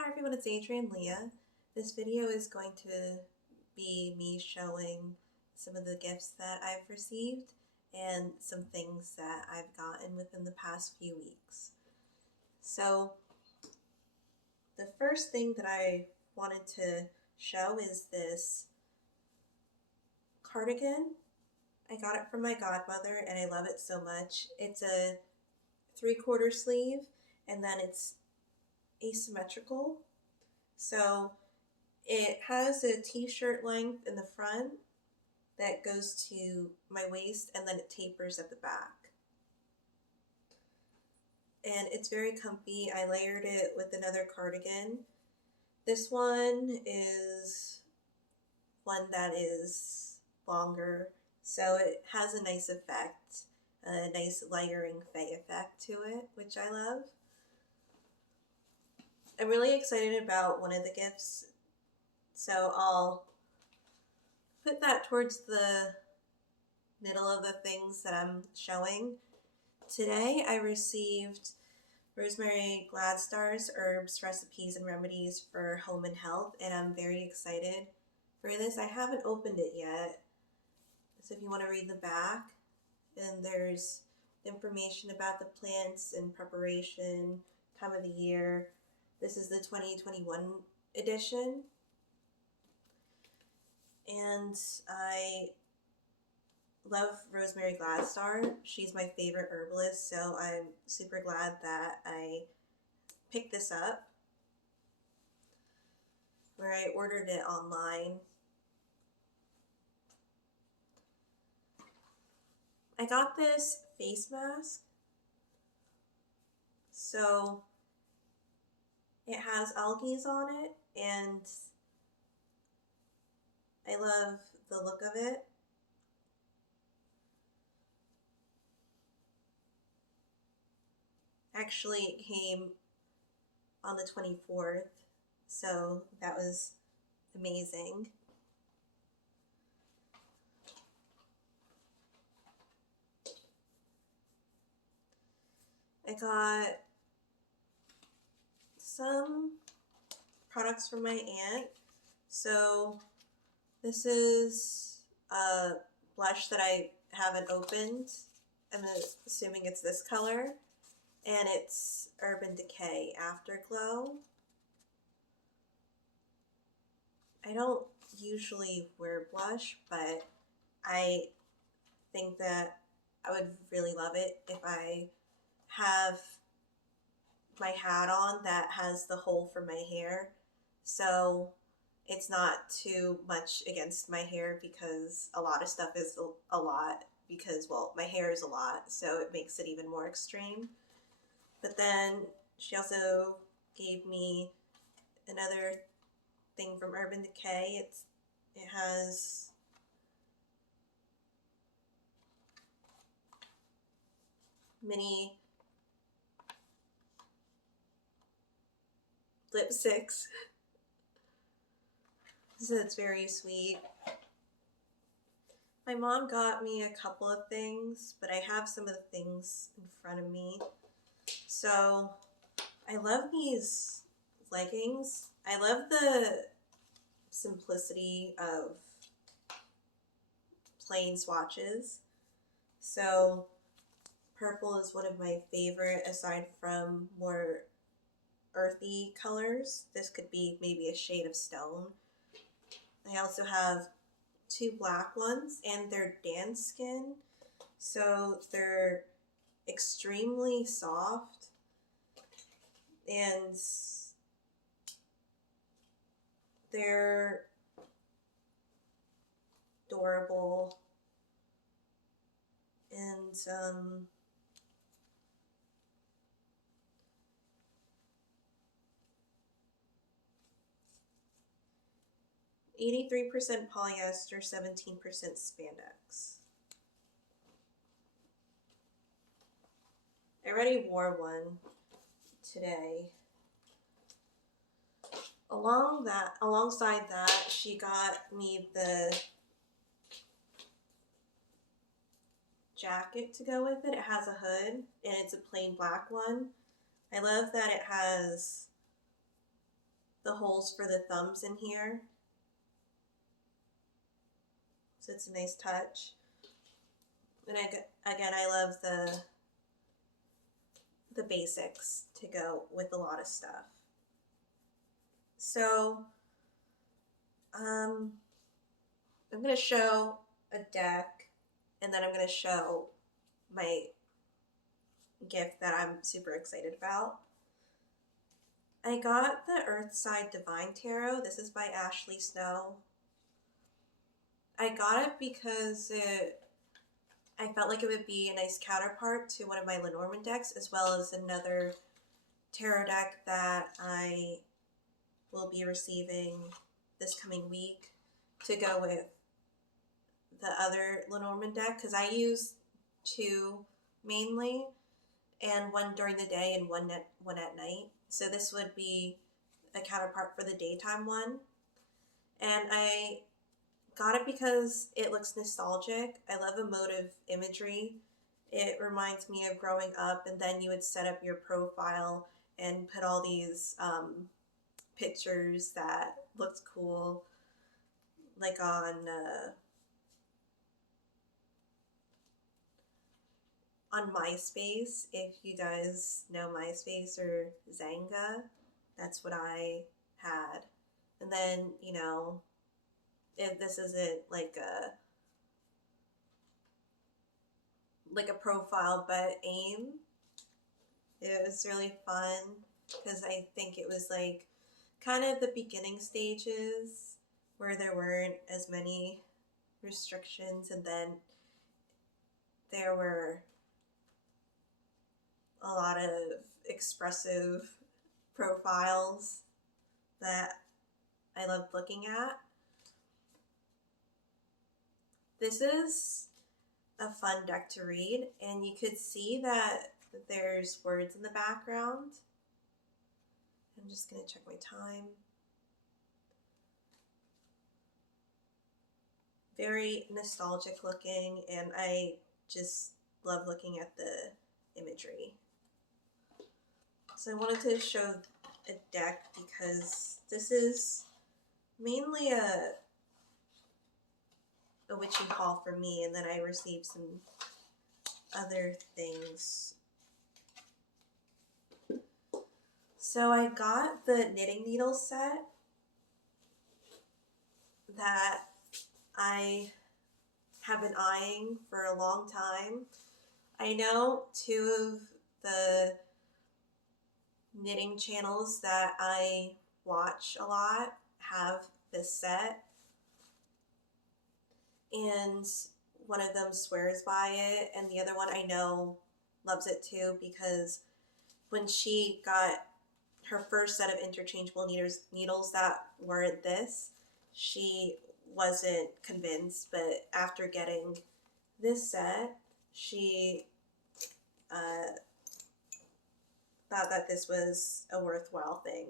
Hi everyone, it's Adrienne Leah. This video is going to be me showing some of the gifts that I've received and some things that I've gotten within the past few weeks. So the first thing that I wanted to show is this cardigan. I got it from my godmother and I love it so much. It's a 3/4 sleeve and then it's asymmetrical. So it has a t-shirt length in the front that goes to my waist and then it tapers at the back. And it's very comfy. I layered it with another cardigan. This one is one that is longer, so it has a nice effect, a nice layering fey effect to it, which I love. I'm really excited about one of the gifts, so I'll put that towards the middle of the things that I'm showing. Today I received Rosemary Gladstar's Herbs, Recipes, and Remedies for Home and Health, and I'm very excited for this. I haven't opened it yet, so if you want to read the back, and there's information about the plants and preparation, time of the year. This is the 2021 edition, and I love Rosemary Gladstar. She's my favorite herbalist, so I'm super glad that I picked this up, where I ordered it online. I got this face mask, so it has algae on it, and I love the look of it. Actually, it came on the 24th, so that was amazing. I got some products from my aunt. So this is a blush that I haven't opened. I'm assuming it's this color. And it's Urban Decay Afterglow. I don't usually wear blush, but I think that I would really love it if I have my hat on that has the hole for my hair. So it's not too much against my hair, because a lot of stuff is a lot because, well, my hair is a lot, so it makes it even more extreme. But then she also gave me another thing from Urban Decay. It has mini lipsticks. So it's very sweet. My mom got me a couple of things, but I have some of the things in front of me. So I love these leggings. I love the simplicity of plain swatches. So purple is one of my favorite, aside from more earthy colors. This could be maybe a shade of stone. I also have 2 black ones, and they're dance skin, so they're extremely soft and they're adorable, and 83% polyester, 17% spandex. I already wore one today. Alongside that, she got me the jacket to go with it. It has a hood, and it's a plain black one. I love that it has the holes for the thumbs in here. So it's a nice touch. And again, I love the basics to go with a lot of stuff. So I'm going to show a deck, and then I'm going to show my gift that I'm super excited about. I got the Earthside Divine Tarot. This is by Ashley Snow. I got it because I felt like it would be a nice counterpart to one of my Lenormand decks, as well as another tarot deck that I will be receiving this coming week to go with the other Lenormand deck, because I use two mainly, and one during the day and one at night. So this would be a counterpart for the daytime one. And I got it because it looks nostalgic. I love emotive imagery. It reminds me of growing up, and then you would set up your profile and put all these pictures that looked cool, like on MySpace. If you guys know MySpace or Zanga, that's what I had. And then, you know, if this isn't like a profile, but AIM. It was really fun because I think it was like kind of the beginning stages where there weren't as many restrictions, and then there were a lot of expressive profiles that I loved looking at. This is a fun deck to read, and you could see that there's words in the background. I'm just going to check my time. Very nostalgic looking, and I just love looking at the imagery. So I wanted to show a deck because this is mainly a witchy haul for me, and then I received some other things. So I got the knitting needle set that I have been eyeing for a long time. I know two of the knitting channels that I watch a lot have this set, and one of them swears by it, and the other one I know loves it too, because when she got her first set of interchangeable needles that weren't this, she wasn't convinced, but after getting this set, she thought that this was a worthwhile thing.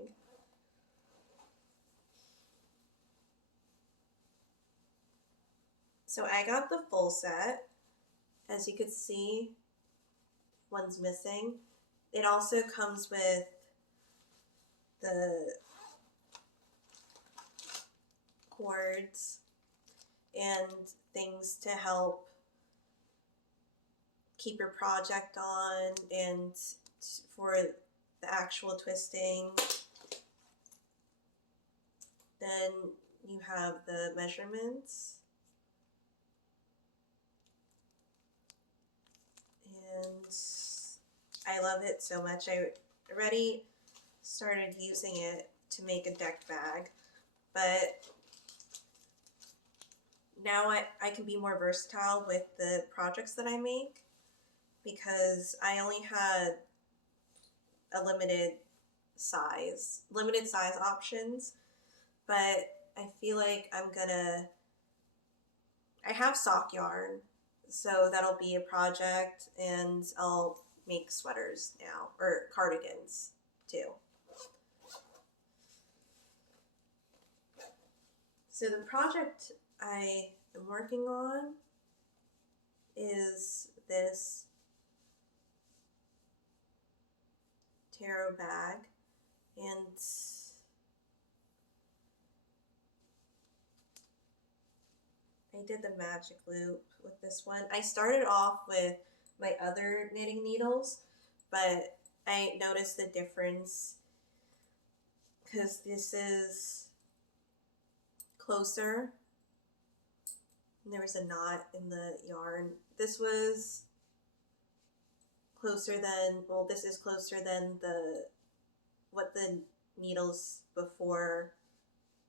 So I got the full set. As you could see, one's missing. It also comes with the cords and things to help keep your project on, and for the actual twisting. Then you have the measurements, and I love it so much. I already started using it to make a deck bag, but now I can be more versatile with the projects that I make, because I only had a limited size options, but I feel like I have sock yarn, so that'll be a project, and I'll make sweaters now, or cardigans too. So the project I am working on is this tarot bag, and I did the magic loop with this one. I started off with my other knitting needles, but I noticed the difference because this is closer. And there was a knot in the yarn. This was closer than, well, this is closer than what the needles before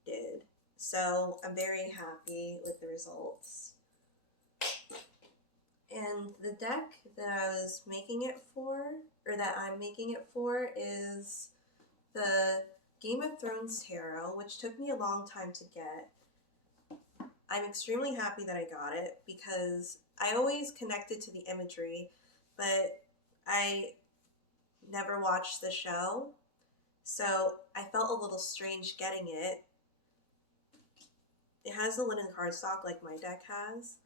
did. So I'm very happy with the results. And the deck that I was making it for, or that I'm making it for, is the Game of Thrones Tarot, which took me a long time to get. I'm extremely happy that I got it because I always connected to the imagery, but I never watched the show, so I felt a little strange getting it. It has a linen cardstock like my deck has,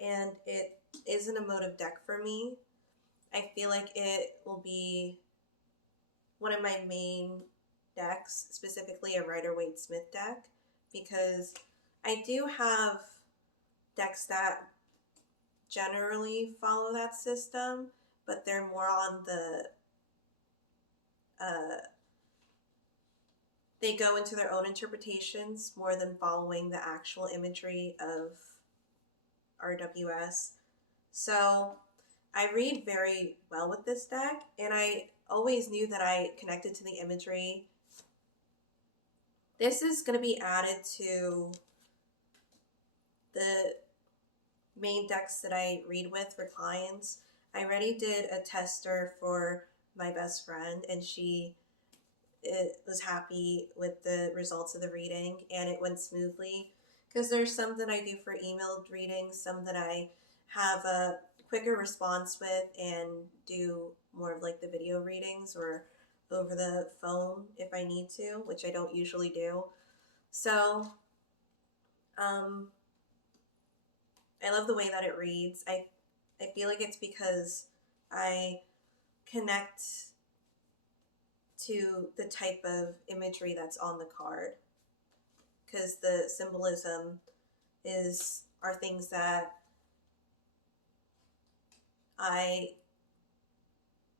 and it is an emotive deck for me. I feel like it will be one of my main decks, specifically a Rider-Waite-Smith deck, because I do have decks that generally follow that system, but they're more on the, they go into their own interpretations more than following the actual imagery of RWS. So I read very well with this deck, and I always knew that I connected to the imagery. This is going to be added to the main decks that I read with for clients. I already did a tester for my best friend, and she was happy with the results of the reading, and it went smoothly. Because there's some that I do for emailed readings, some that I have a quicker response with and do more of like the video readings or over the phone if I need to, which I don't usually do. So I love the way that it reads. I feel like it's because I connect to the type of imagery that's on the card, because the symbolism are things that I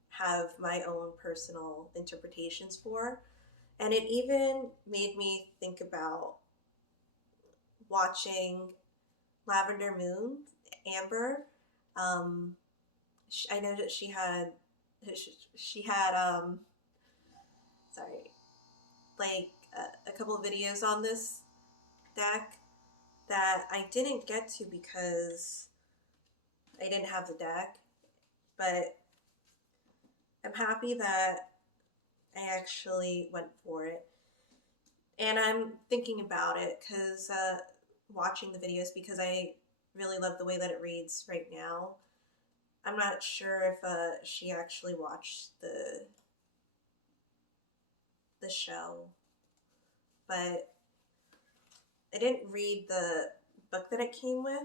have my own personal interpretations for. And it even made me think about watching Lavender Moon, Amber. I know that she had sorry, like a couple of videos on this deck that I didn't get to because I didn't have the deck, but I'm happy that I actually went for it. And I'm thinking about it because watching the videos, because I really love the way that it reads right now. I'm not sure if she actually watched the show, but I didn't read the book that it came with.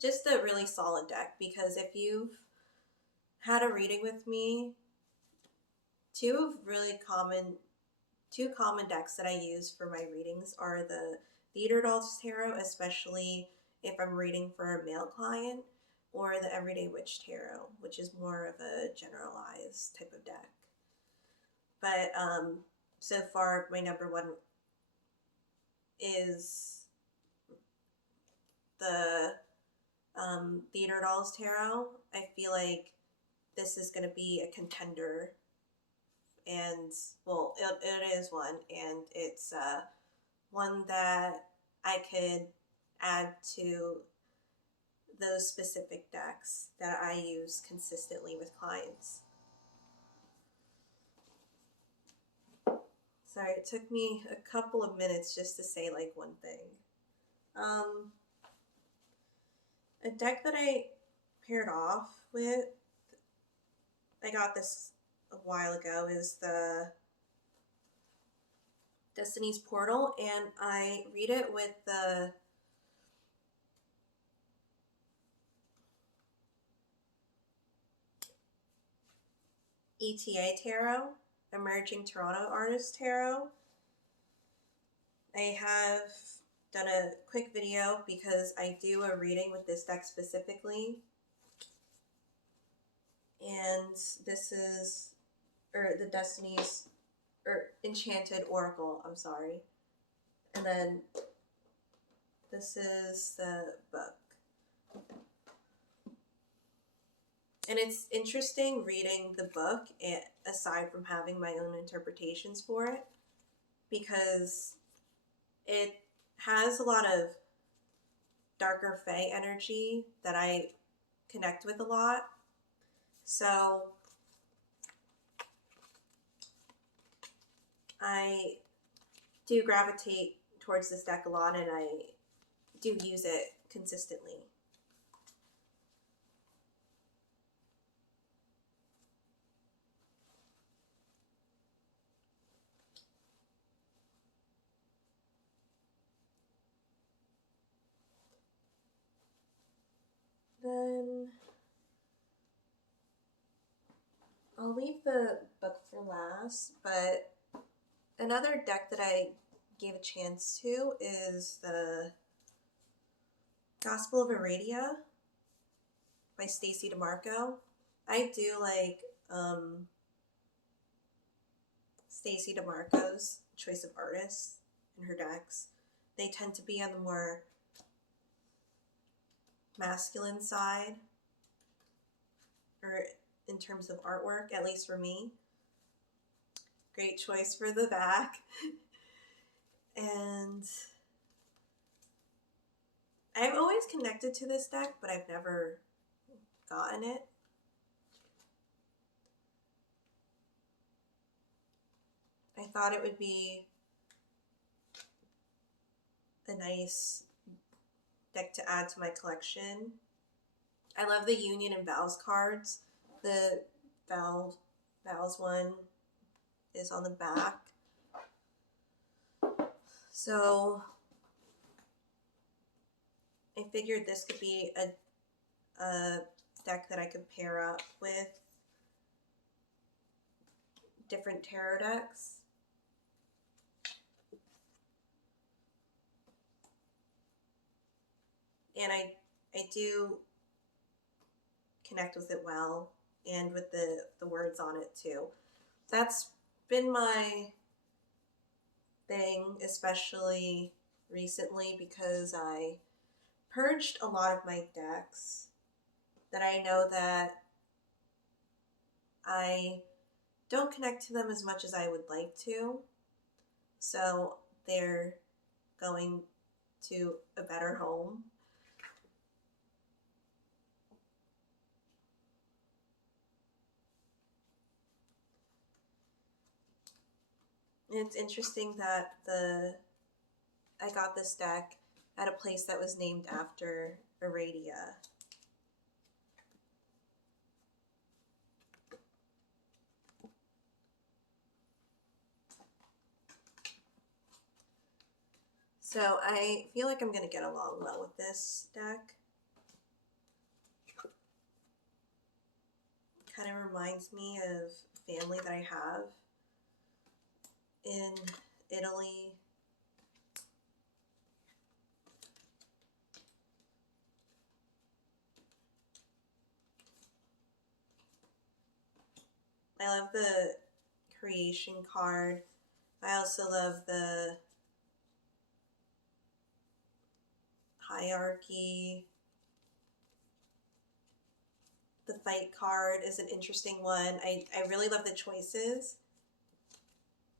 Just a really solid deck, because if you've had a reading with me, two common decks that I use for my readings are the Theater Dolls Tarot, especially if I'm reading for a male client, or the Everyday Witch Tarot, which is more of a generalized type of deck. But so far, my number one is the Theater Dolls Tarot. I feel like this is going to be a contender, and well, it is one, and it's one that I could add to those specific decks that I use consistently with clients. Sorry, it took me a couple of minutes just to say like one thing. A deck that I paired off with, I got this a while ago, is the Destiny's Portal, and I read it with the ETA Tarot, Emerging Toronto Artist Tarot. I have done a quick video because I do a reading with this deck specifically. And this is, or the Destiny's, or Enchanted Oracle, I'm sorry. And then this is the book. And it's interesting reading the book, aside from having my own interpretations for it, because it has a lot of darker fae energy that I connect with a lot. So I do gravitate towards this deck a lot, and I do use it consistently. Then I'll leave the book for last, but another deck that I gave a chance to is the Gospel of Aradia by Stacey DeMarco. I do like Stacey DeMarco's choice of artists in her decks. They tend to be on the more masculine side, or in terms of artwork, at least for me. Great choice for the back. And I've always connected to this deck, but I've never gotten it. I thought it would be a nice deck to add to my collection. I love the Union and Vows cards. The Vows one is on the back. So I figured this could be a deck that I could pair up with different tarot decks. And I do connect with it well, and with the words on it too. That's been my thing, especially recently, because I purged a lot of my decks that I know that I don't connect to them as much as I would like to. So they're going to a better home. And it's interesting that I got this deck at a place that was named after Aradia. So I feel like I'm going to get along well with this deck. Kind of reminds me of family that I have in Italy. I love the creation card. I also love the hierarchy. The fight card is an interesting one. I really love the choices.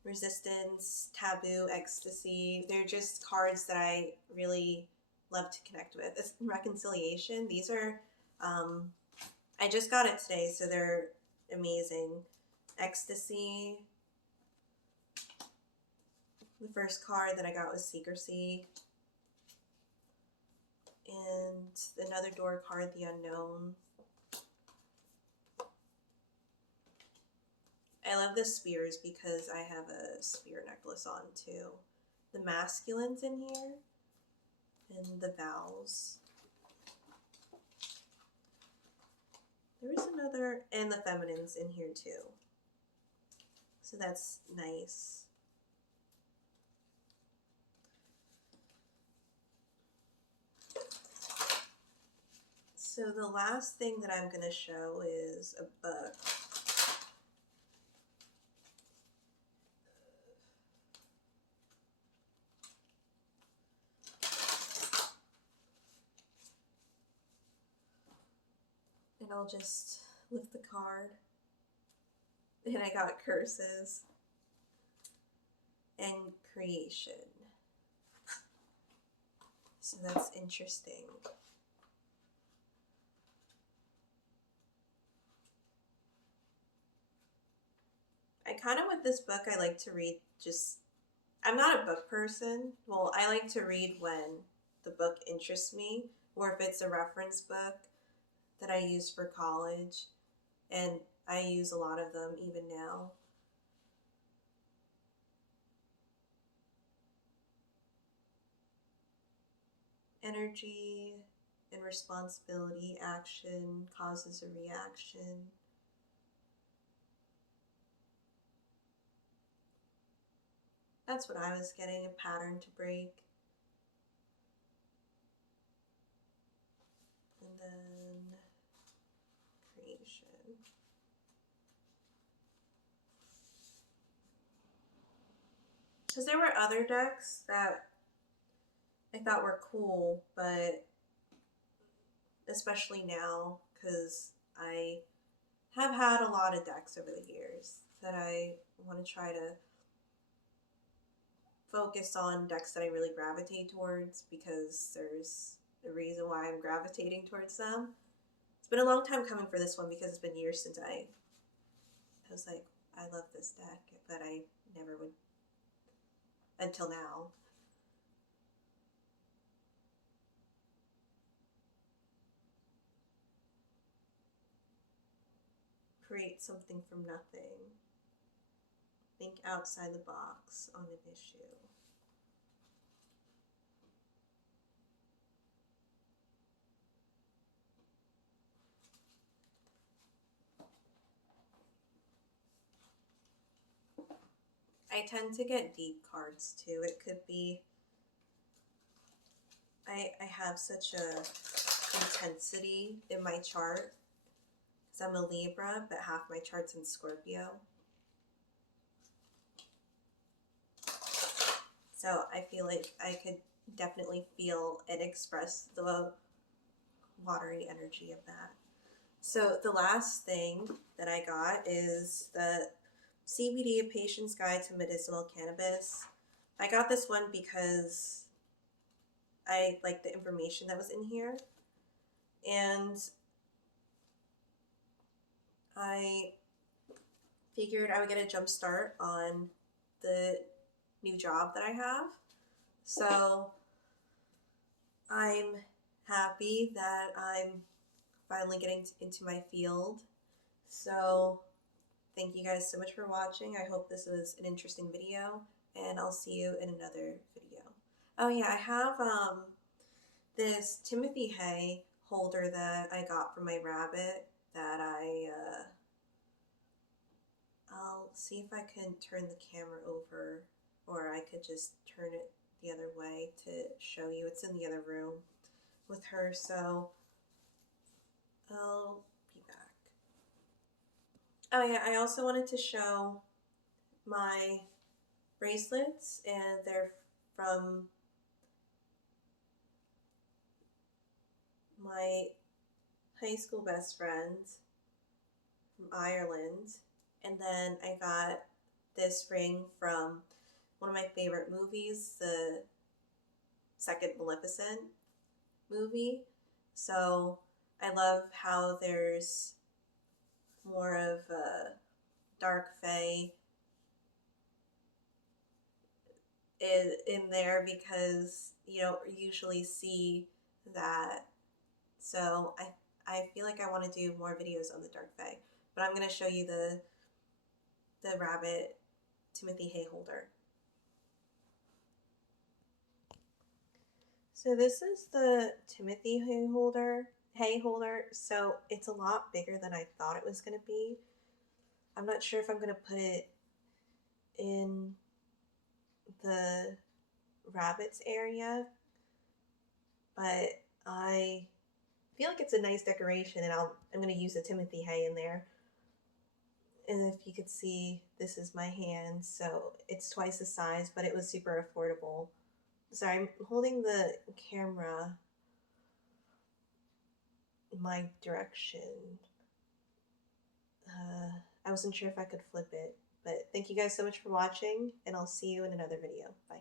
Resistance, taboo, ecstasy. They're just cards that I really love to connect with. It's reconciliation. These are, I just got it today, so they're amazing. Ecstasy. The first card that I got was Secrecy. And another door card, The Unknown. I love the spears because I have a spear necklace on too. The masculines in here and the vows. There was another, and the feminines in here too. So that's nice. So the last thing that I'm going to show is a book. And I'll just lift the card. And I got curses and creation. So that's interesting. I kind of, with this book, I like to read just, I'm not a book person. Well, I like to read when the book interests me, or if it's a reference book that I use for college, and I use a lot of them even now. Energy and responsibility, action causes a reaction. That's what I was getting, a pattern to break. And then creation. Because there were other decks that I thought were cool, but especially now, because I have had a lot of decks over the years that I want to try to focus on decks that I really gravitate towards, because there's a reason why I'm gravitating towards them. It's been a long time coming for this one, because it's been years since I was like, I love this deck, but I never would until now. Create something from nothing. Think outside the box on an issue. I tend to get deep cards too. It could be I have such a intensity in my chart, because I'm a Libra, but half my chart's in Scorpio. So I feel like I could definitely feel and express the watery energy of that. So the last thing that I got is the CBD, A Patient's Guide to Medicinal Cannabis. I got this one because I liked the information that was in here. And I figured I would get a jump start on the new job that I have. So I'm happy that I'm finally getting into my field. So thank you guys so much for watching. I hope this was an interesting video, and I'll see you in another video. Oh yeah, I have this Timothy Hay holder that I got from my rabbit that I'll see if I can turn the camera over, or I could just turn it the other way to show you. It's in the other room with her, so I'll be back. Oh yeah, I also wanted to show my bracelets, and they're from my high school best friend from Ireland. And then I got this ring from one of my favorite movies, the second Maleficent movie. So I love how there's more of a dark fae in there, because you don't usually see that. So I feel like I want to do more videos on the dark fae, but I'm going to show you the rabbit Timothy Hay holder. So this is the Timothy Hay holder. So it's a lot bigger than I thought it was going to be. I'm not sure if I'm going to put it in the rabbits area, but I feel like it's a nice decoration, and I'm going to use the Timothy hay in there. And if you could see, this is my hand, so it's twice the size, but it was super affordable. Sorry, I'm holding the camera my direction. I wasn't sure if I could flip it, but thank you guys so much for watching, and I'll see you in another video. Bye.